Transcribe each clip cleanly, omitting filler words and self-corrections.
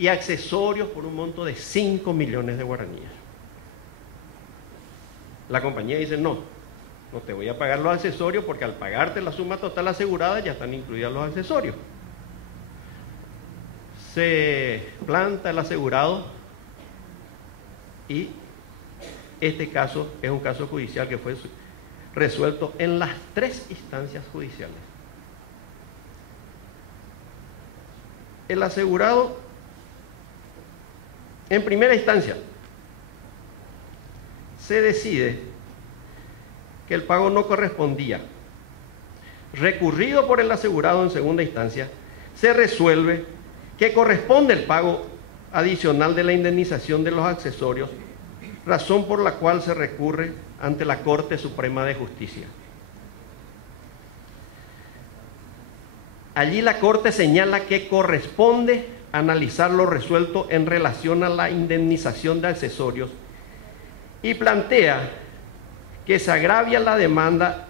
y accesorios por un monto de 5 millones de guaraníes. La compañía dice, no te voy a pagar los accesorios porque al pagarte la suma total asegurada ya están incluidos los accesorios. Se planta el asegurado y este caso es un caso judicial que fue resuelto en las 3 instancias judiciales. El asegurado, en primera instancia, se decide que el pago no correspondía. Recurrido por el asegurado en segunda instancia, se resuelve que corresponde el pago adicional de la indemnización de los accesorios, razón por la cual se recurre ante la Corte Suprema de Justicia. Allí la Corte señala que corresponde analizar lo resuelto en relación a la indemnización de accesorios y plantea que se agravia la demanda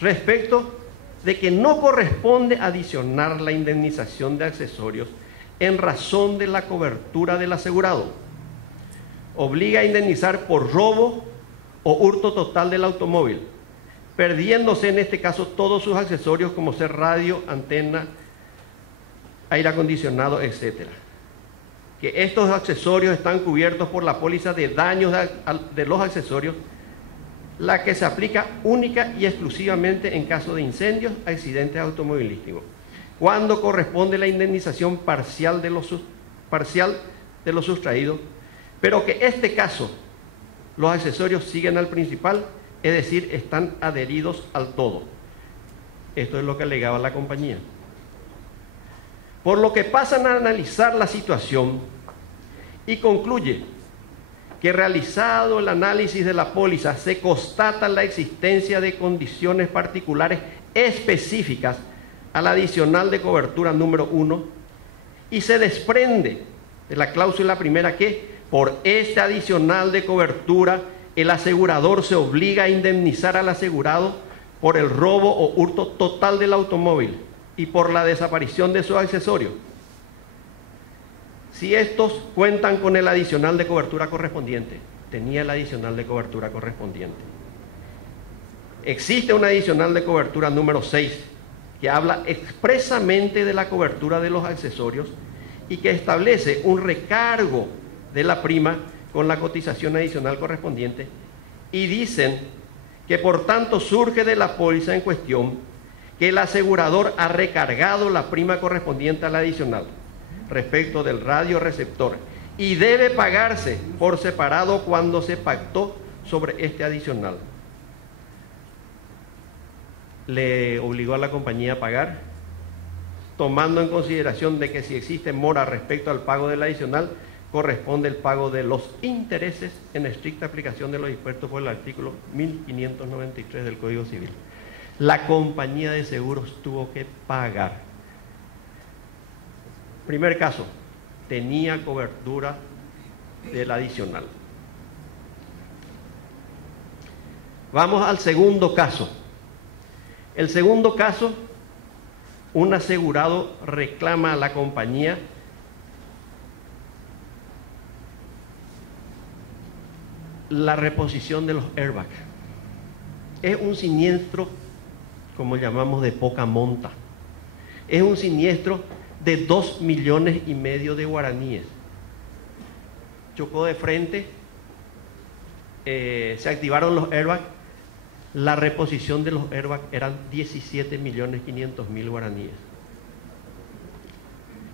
respecto de que no corresponde adicionar la indemnización de accesorios en razón de la cobertura del asegurado. Obliga a indemnizar por robo o hurto total del automóvil, perdiéndose en este caso todos sus accesorios como ser radio, antena, aire acondicionado, etcétera. Que estos accesorios están cubiertos por la póliza de daños de los accesorios, la que se aplica única y exclusivamente en caso de incendios, accidentes automovilísticos, cuando corresponde la indemnización parcial de lo sustraído, pero que este caso los accesorios siguen al principal, es decir, están adheridos al todo. Esto es lo que alegaba la compañía. Por lo que pasan a analizar la situación y concluye que realizado el análisis de la póliza se constata la existencia de condiciones particulares específicas al adicional de cobertura número 1 y se desprende de la cláusula primera que por este adicional de cobertura el asegurador se obliga a indemnizar al asegurado por el robo o hurto total del automóvil y por la desaparición de sus accesorios, si estos cuentan con el adicional de cobertura correspondiente. Tenía el adicional de cobertura correspondiente. Existe un adicional de cobertura número 6 que habla expresamente de la cobertura de los accesorios y que establece un recargo de la prima con la cotización adicional correspondiente, y dicen que por tanto surge de la póliza en cuestión que el asegurador ha recargado la prima correspondiente al adicional respecto del radioreceptor y debe pagarse por separado cuando se pactó sobre este adicional. Le obligó a la compañía a pagar, tomando en consideración de que si existe mora respecto al pago del adicional, corresponde el pago de los intereses en estricta aplicación de los dispuestos por el artículo 1593 del Código Civil. La compañía de seguros tuvo que pagar. Primer caso, tenía cobertura del adicional. Vamos al segundo caso. El segundo caso, un asegurado reclama a la compañía la reposición de los airbags. Es un siniestro, como llamamos, de poca monta. Es un siniestro de 2,5 millones de guaraníes. Chocó de frente, se activaron los airbags. La reposición de los airbags eran 17.500.000 guaraníes.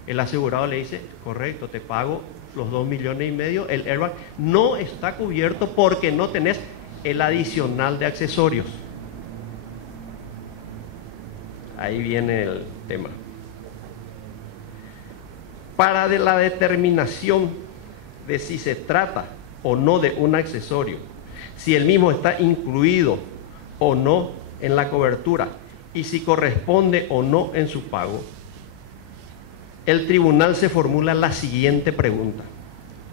El asegurado le dice, correcto, te pago los 2,5 millones, el airbag no está cubierto porque no tenés el adicional de accesorios. Ahí viene el tema. Para la determinación de si se trata o no de un accesorio, si el mismo está incluido o no en la cobertura y si corresponde o no en su pago, el tribunal se formula la siguiente pregunta.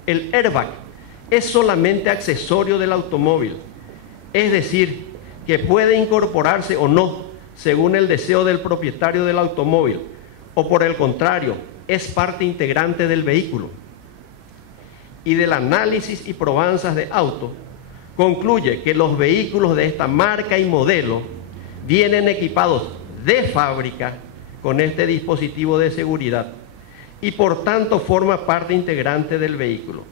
¿El airbag es solamente accesorio del automóvil? Es decir, que puede incorporarse o no según el deseo del propietario del automóvil, o por el contrario, es parte integrante del vehículo. Y del análisis y probanzas de auto, concluye que los vehículos de esta marca y modelo vienen equipados de fábrica con este dispositivo de seguridad y por tanto forma parte integrante del vehículo,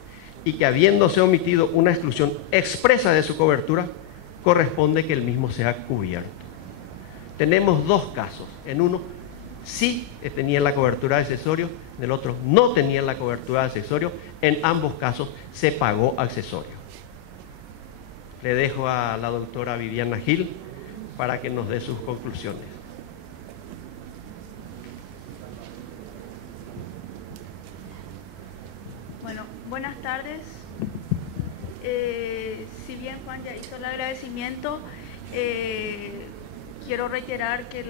y que habiéndose omitido una exclusión expresa de su cobertura, corresponde que el mismo sea cubierto. Tenemos dos casos. En uno sí tenían la cobertura de accesorios, en el otro no tenían la cobertura de accesorios. En ambos casos se pagó accesorio. Le dejo a la doctora Viviana Gil para que nos dé sus conclusiones. Bueno, buenas tardes. Si bien Juan ya hizo el agradecimiento, quiero reiterar que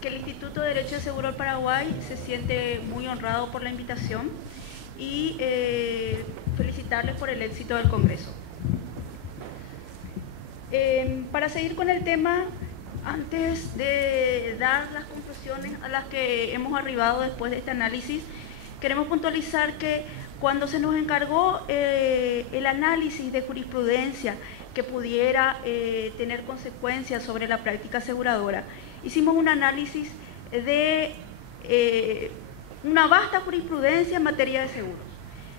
que el Instituto de Derecho de Seguro del Paraguay se siente muy honrado por la invitación y felicitarles por el éxito del Congreso. Para seguir con el tema, antes de dar las conclusiones a las que hemos arribado después de este análisis, queremos puntualizar que cuando se nos encargó el análisis de jurisprudencia que pudiera tener consecuencias sobre la práctica aseguradora, hicimos un análisis de una vasta jurisprudencia en materia de seguros.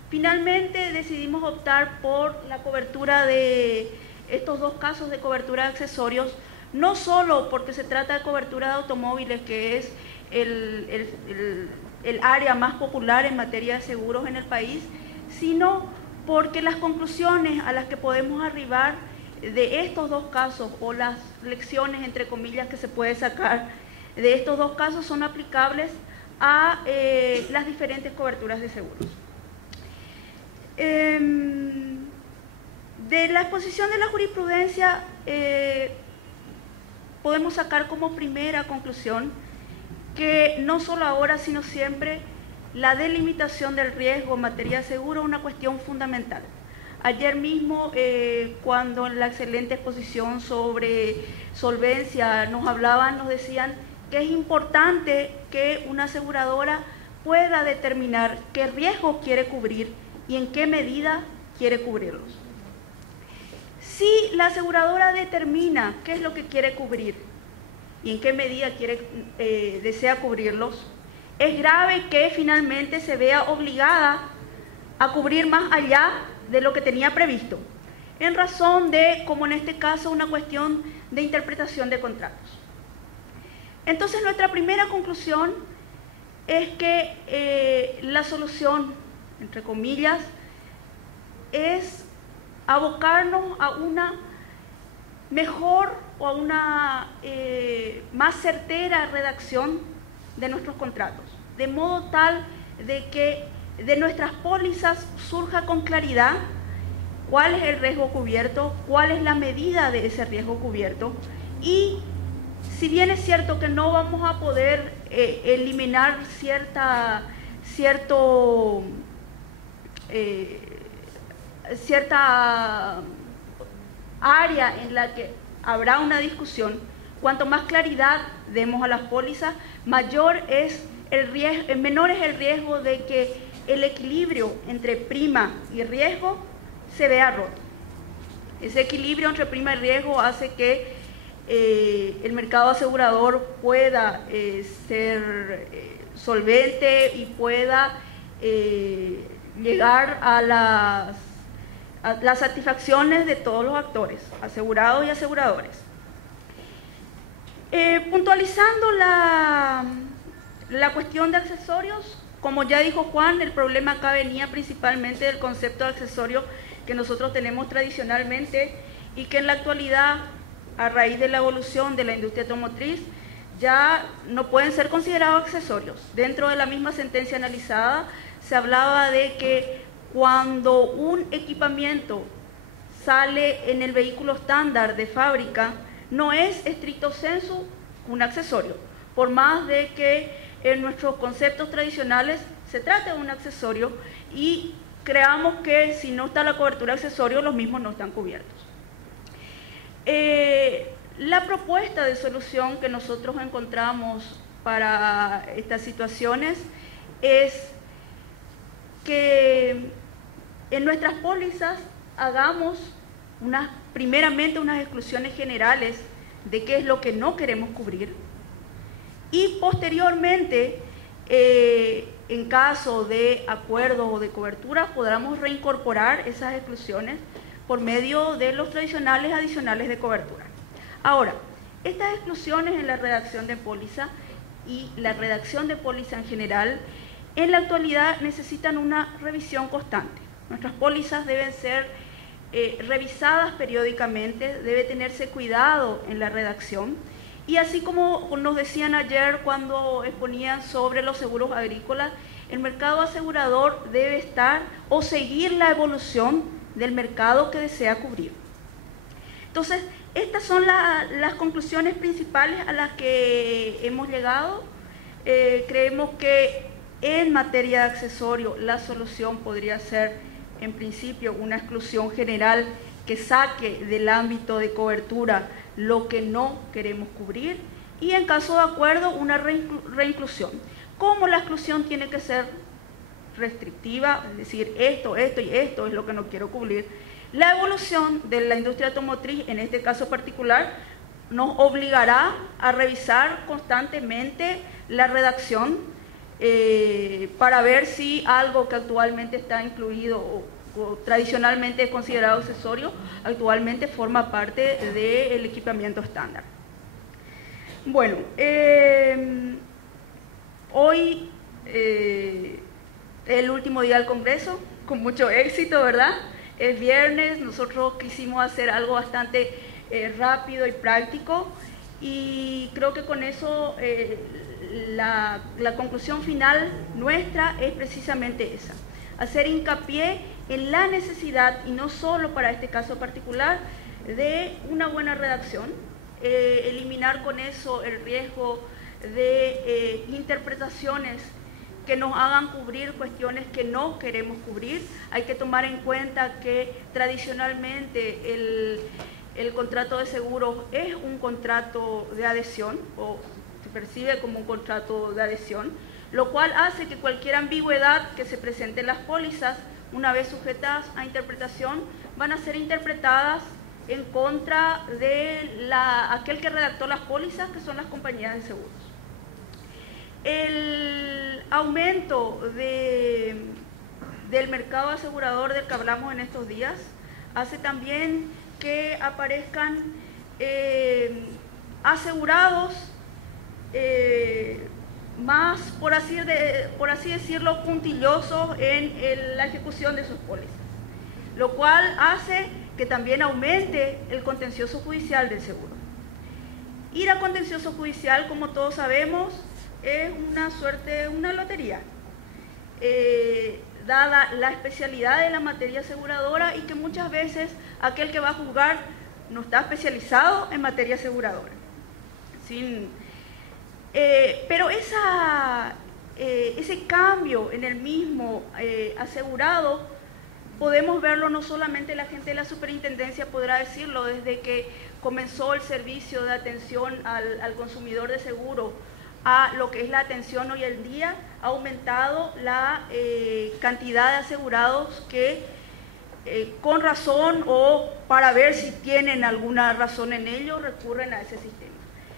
Finalmente decidimos optar por la cobertura de estos dos casos de cobertura de accesorios, no solo porque se trata de cobertura de automóviles, que es el área más popular en materia de seguros en el país, sino porque las conclusiones a las que podemos arribar de estos dos casos, o las lecciones entre comillas que se puede sacar de estos dos casos, son aplicables a las diferentes coberturas de seguros. De la exposición de la jurisprudencia podemos sacar como primera conclusión que no solo ahora, sino siempre, la delimitación del riesgo en materia de seguro es una cuestión fundamental. Ayer mismo, cuando en la excelente exposición sobre solvencia nos decían que es importante que una aseguradora pueda determinar qué riesgos quiere cubrir y en qué medida quiere cubrirlos. Si la aseguradora determina qué es lo que quiere cubrir y en qué medida desea cubrirlos, es grave que finalmente se vea obligada a cubrir más allá de lo que tenía previsto, en razón de, como en este caso, una cuestión de interpretación de contratos. Entonces, nuestra primera conclusión es que la solución, entre comillas, es abocarnos a una mejor o a una más certera redacción de nuestros contratos, de modo tal de que de nuestras pólizas surja con claridad cuál es el riesgo cubierto, cuál es la medida de ese riesgo cubierto, y si bien es cierto que no vamos a poder eliminar cierta área en la que habrá una discusión, cuanto más claridad demos a las pólizas, menor es el riesgo de que el equilibrio entre prima y riesgo se vea roto. Ese equilibrio entre prima y riesgo hace que el mercado asegurador pueda ser solvente y pueda llegar a las satisfacciones de todos los actores, asegurados y aseguradores. Puntualizando la cuestión de accesorios, como ya dijo Juan, el problema acá venía principalmente del concepto de accesorio que nosotros tenemos tradicionalmente y que en la actualidad, a raíz de la evolución de la industria automotriz, ya no pueden ser considerados accesorios. Dentro de la misma sentencia analizada se hablaba de que cuando un equipamiento sale en el vehículo estándar de fábrica, no es estricto sensu un accesorio, por más de que en nuestros conceptos tradicionales se trate de un accesorio y creamos que si no está la cobertura de accesorio, los mismos no están cubiertos. La propuesta de solución que nosotros encontramos para estas situaciones es que en nuestras pólizas hagamos primeramente unas exclusiones generales de qué es lo que no queremos cubrir y posteriormente, en caso de acuerdo o de cobertura, podamos reincorporar esas exclusiones por medio de los tradicionales adicionales de cobertura. Ahora, estas exclusiones en la redacción de póliza y la redacción de póliza en general, en la actualidad necesitan una revisión constante. Nuestras pólizas deben ser revisadas periódicamente, debe tenerse cuidado en la redacción. Y así como nos decían ayer cuando exponían sobre los seguros agrícolas, el mercado asegurador debe estar o seguir la evolución del mercado que desea cubrir. Entonces, estas son las conclusiones principales a las que hemos llegado. Creemos que en materia de accesorio la solución podría ser, en principio, una exclusión general que saque del ámbito de cobertura lo que no queremos cubrir y en caso de acuerdo una reinclusión. ¿Cómo la exclusión tiene que ser restrictiva? Es decir, esto y esto es lo que no quiero cubrir. La evolución de la industria automotriz, en este caso particular, nos obligará a revisar constantemente la redacción para ver si algo que actualmente está incluido o tradicionalmente es considerado accesorio, actualmente forma parte del equipamiento estándar. Bueno, hoy el último día del Congreso, con mucho éxito, ¿verdad? Es viernes, nosotros quisimos hacer algo bastante rápido y práctico y creo que con eso la conclusión final nuestra es precisamente esa, hacer hincapié en la necesidad, y no solo para este caso particular, de una buena redacción, eliminar con eso el riesgo de interpretaciones que nos hagan cubrir cuestiones que no queremos cubrir. Hay que tomar en cuenta que tradicionalmente el contrato de seguros es un contrato de adhesión o se percibe como un contrato de adhesión, lo cual hace que cualquier ambigüedad que se presente en las pólizas, una vez sujetas a interpretación, van a ser interpretadas en contra de aquel que redactó las pólizas, que son las compañías de seguros. El aumento del mercado asegurador del que hablamos en estos días hace también que aparezcan asegurados más, por así decirlo, puntillosos en la ejecución de sus pólizas, lo cual hace que también aumente el contencioso judicial del seguro. Ir a contencioso judicial, como todos sabemos, es una lotería, dada la especialidad de la materia aseguradora y que muchas veces aquel que va a juzgar no está especializado en materia aseguradora. Pero ese cambio en el mismo asegurado podemos verlo no solamente la gente de la superintendencia podrá decirlo, desde que comenzó el servicio de atención al consumidor de seguro a lo que es la atención hoy en día, ha aumentado la cantidad de asegurados que con razón o para ver si tienen alguna razón en ello recurren a ese sistema.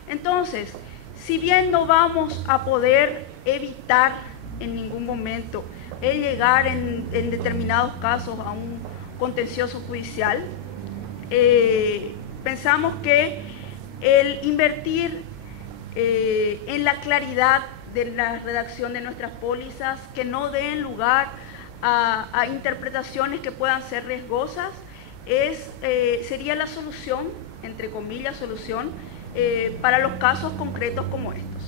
Entonces, si bien no vamos a poder evitar en ningún momento el llegar en determinados casos a un contencioso judicial, pensamos que el invertir en la claridad de la redacción de nuestras pólizas, que no den lugar a interpretaciones que puedan ser riesgosas, sería la solución, entre comillas, solución, para los casos concretos como estos.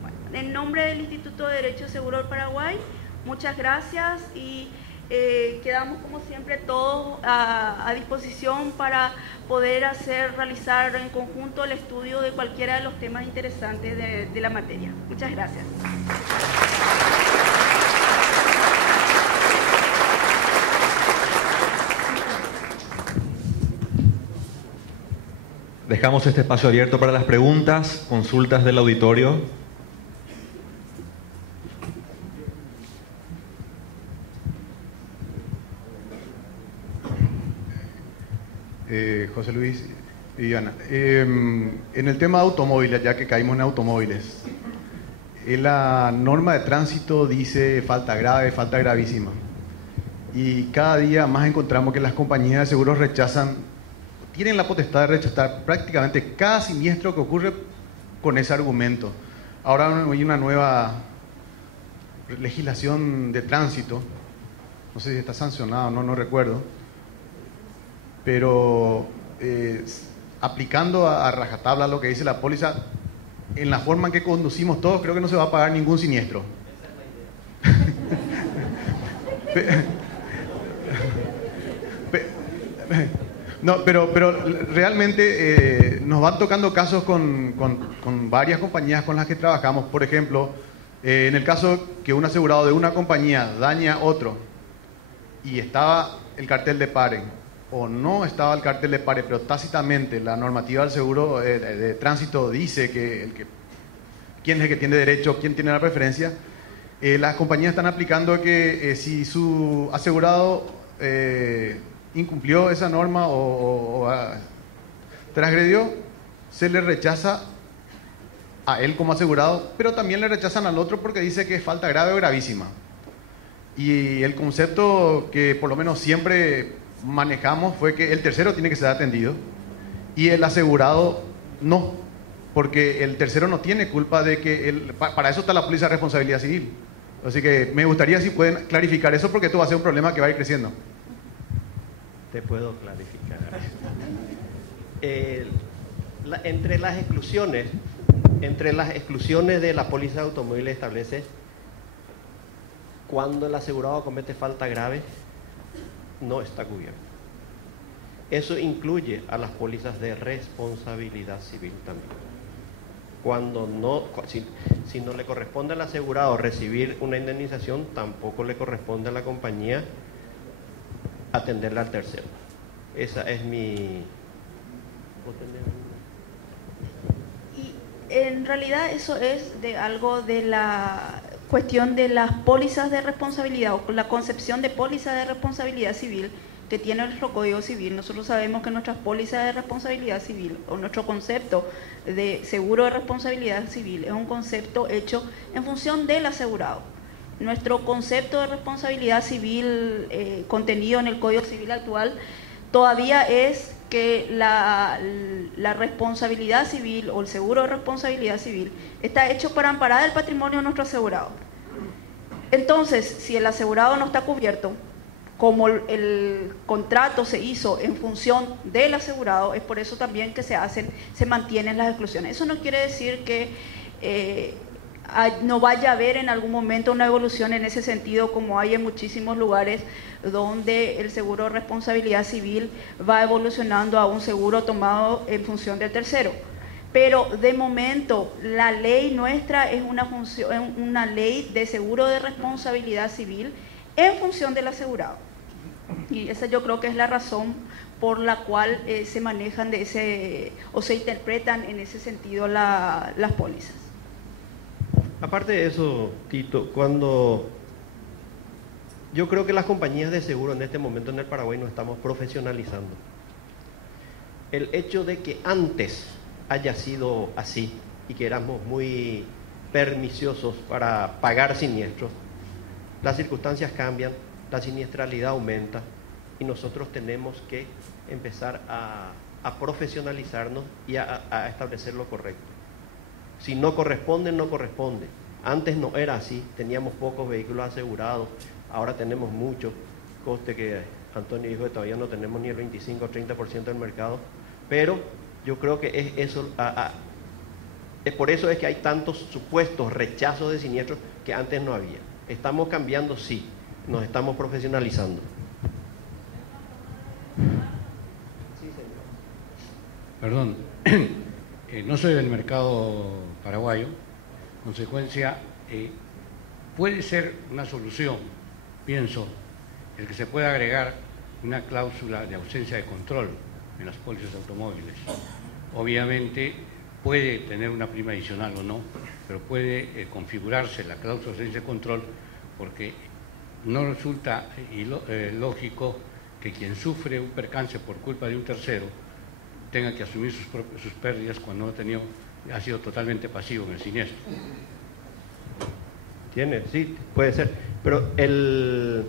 Bueno, en nombre del Instituto de Derecho Seguro del Paraguay, muchas gracias y quedamos como siempre todos a disposición para poder realizar en conjunto el estudio de cualquiera de los temas interesantes de la materia. Muchas gracias. Dejamos este espacio abierto para las preguntas, consultas del auditorio. José Luis y Viviana, en el tema de automóviles, ya que caímos en automóviles, la norma de tránsito dice falta grave, falta gravísima. Y cada día más encontramos que las compañías de seguros tienen la potestad de rechazar prácticamente cada siniestro que ocurre con ese argumento. Ahora hay una nueva legislación de tránsito, no sé si está sancionado, no recuerdo, pero aplicando a rajatabla lo que dice la póliza, en la forma en que conducimos todos, creo que no se va a pagar ningún siniestro. No, pero realmente nos van tocando casos con varias compañías con las que trabajamos. Por ejemplo, en el caso que un asegurado de una compañía daña a otro y estaba el cartel de pare o no estaba el cartel de pare, pero tácitamente la normativa del seguro de tránsito dice quién es el que tiene derecho, quién tiene la preferencia, las compañías están aplicando que si su asegurado incumplió esa norma o transgredió, se le rechaza a él como asegurado, pero también le rechazan al otro porque dice que es falta grave o gravísima. Y el concepto que por lo menos siempre manejamos fue que el tercero tiene que ser atendido y el asegurado no, porque el tercero no tiene culpa de que para eso está la póliza de responsabilidad civil. Así que me gustaría si pueden clarificar eso, porque esto va a ser un problema que va a ir creciendo. Te puedo clarificar. Entre las exclusiones de la póliza de automóviles establece cuando el asegurado comete falta grave, no está cubierto. Eso incluye a las pólizas de responsabilidad civil también. Cuando si no le corresponde al asegurado recibir una indemnización, tampoco le corresponde a la compañía atenderle al tercero. Esa es mi... Y en realidad eso es de algo de la cuestión de las pólizas de responsabilidad o la concepción de póliza de responsabilidad civil que tiene nuestro Código Civil. Nosotros sabemos que nuestras pólizas de responsabilidad civil o nuestro concepto de seguro de responsabilidad civil es un concepto hecho en función del asegurado. Nuestro concepto de responsabilidad civil contenido en el Código Civil actual todavía es que la responsabilidad civil o el seguro de responsabilidad civil está hecho para amparar el patrimonio de nuestro asegurado. Entonces, si el asegurado no está cubierto, como el contrato se hizo en función del asegurado, es por eso también que se mantienen las exclusiones. Eso no quiere decir que no vaya a haber en algún momento una evolución en ese sentido, como hay en muchísimos lugares donde el seguro de responsabilidad civil va evolucionando a un seguro tomado en función del tercero. Pero de momento la ley nuestra es una ley de seguro de responsabilidad civil en función del asegurado. Y esa yo creo que es la razón por la cual se manejan o se interpretan en ese sentido las pólizas. Aparte de eso, Tito, yo creo que las compañías de seguro en este momento en el Paraguay no estamos profesionalizando. El hecho de que antes haya sido así y que éramos muy perniciosos para pagar siniestros, las circunstancias cambian, la siniestralidad aumenta y nosotros tenemos que empezar a profesionalizarnos y a establecer lo correcto. Si no corresponde, no corresponde. Antes no era así, teníamos pocos vehículos asegurados, ahora tenemos muchos. Coste que Antonio dijo que todavía no tenemos ni el 25 o 30% del mercado, pero yo creo que es eso, es por eso es que hay tantos supuestos rechazos de siniestros que antes no había. Estamos cambiando, sí, nos estamos profesionalizando. Sí, señor. Perdón, no soy del mercado paraguayo, consecuencia, puede ser una solución, pienso, el que se pueda agregar una cláusula de ausencia de control en las pólizas de automóviles, obviamente puede tener una prima adicional o no, pero puede configurarse la cláusula de ausencia de control, porque no resulta lógico que quien sufre un percance por culpa de un tercero tenga que asumir sus pérdidas cuando ha sido totalmente pasivo en el siniestro. Sí, puede ser, pero en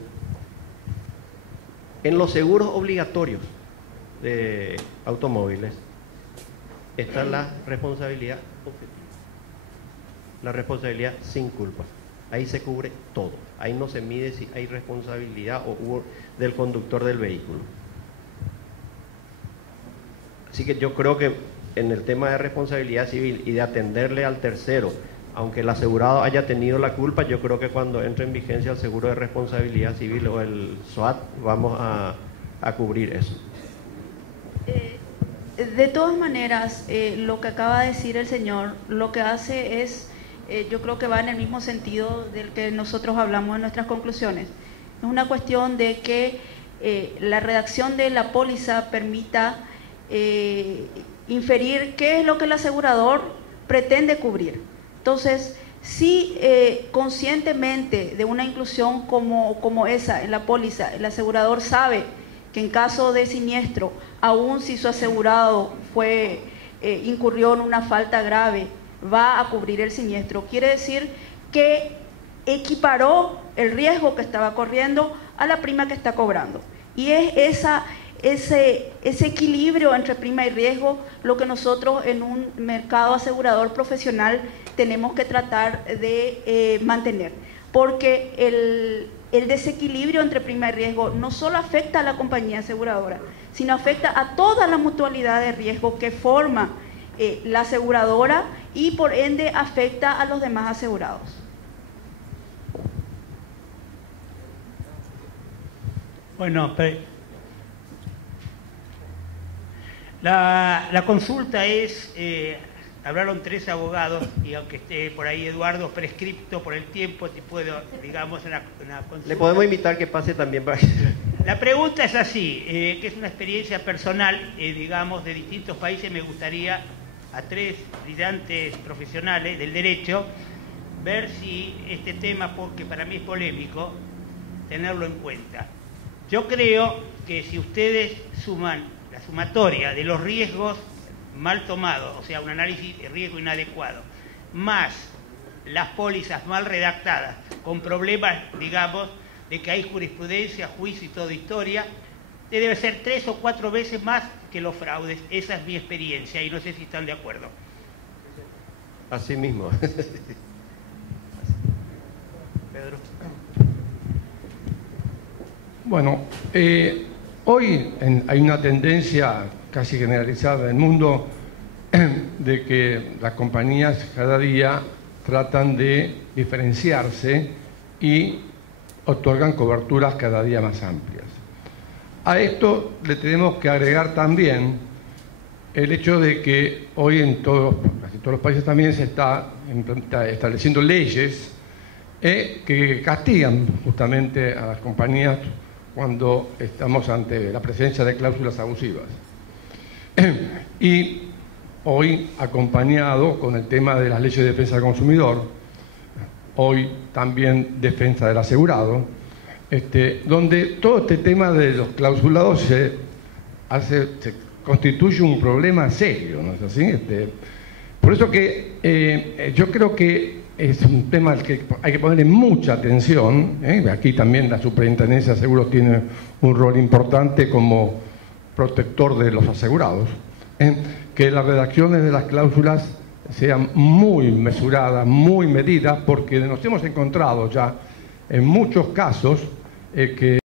los seguros obligatorios de automóviles está la responsabilidad objetiva, la responsabilidad sin culpa. Ahí se cubre todo. Ahí no se mide si hay responsabilidad del conductor del vehículo. Así que yo creo que en el tema de responsabilidad civil y de atenderle al tercero, aunque el asegurado haya tenido la culpa, yo creo que cuando entre en vigencia el seguro de responsabilidad civil o el SOAT, vamos a cubrir eso. De todas maneras, lo que acaba de decir el señor, lo que hace es, yo creo que va en el mismo sentido del que nosotros hablamos en nuestras conclusiones. Es una cuestión de que la redacción de la póliza permita inferir qué es lo que el asegurador pretende cubrir. Entonces, si conscientemente de una inclusión como esa en la póliza, el asegurador sabe que en caso de siniestro, aun si su asegurado incurrió en una falta grave, va a cubrir el siniestro, quiere decir que equiparó el riesgo que estaba corriendo a la prima que está cobrando. Y es ese equilibrio entre prima y riesgo lo que nosotros en un mercado asegurador profesional tenemos que tratar de mantener. Porque el desequilibrio entre prima y riesgo no solo afecta a la compañía aseguradora, sino afecta a toda la mutualidad de riesgo que forma la aseguradora y por ende afecta a los demás asegurados. Bueno, la consulta es, hablaron 3 abogados y aunque esté por ahí Eduardo prescripto por el tiempo, si puedo, digamos, una consulta. Le podemos invitar que pase también para... La pregunta es así, que es una experiencia personal, digamos, de distintos países. Me gustaría a 3 brillantes profesionales del derecho ver si este tema, porque para mí es polémico, tenerlo en cuenta. Yo creo que si ustedes suman la sumatoria de los riesgos mal tomados, o sea, un análisis de riesgo inadecuado, más las pólizas mal redactadas, con problemas, digamos, de que hay jurisprudencia, juicio y toda historia, debe ser 3 o 4 veces más que los fraudes. Esa es mi experiencia y no sé si están de acuerdo. Así mismo. Pedro. Bueno, hoy hay una tendencia casi generalizada en el mundo de que las compañías cada día tratan de diferenciarse y otorgan coberturas cada día más amplias. A esto le tenemos que agregar también el hecho de que hoy casi todos los países también se está estableciendo leyes que castigan justamente a las compañías cuando estamos ante la presencia de cláusulas abusivas. Y hoy, acompañado con el tema de las leyes de defensa del consumidor, hoy también defensa del asegurado, donde todo este tema de los clausulados se constituye un problema serio, ¿no es así? Por eso que yo creo que es un tema al que hay que ponerle mucha atención. Aquí también la Superintendencia de Seguros tiene un rol importante como protector de los asegurados, que las redacciones de las cláusulas sean muy mesuradas, muy medidas, porque nos hemos encontrado ya en muchos casos que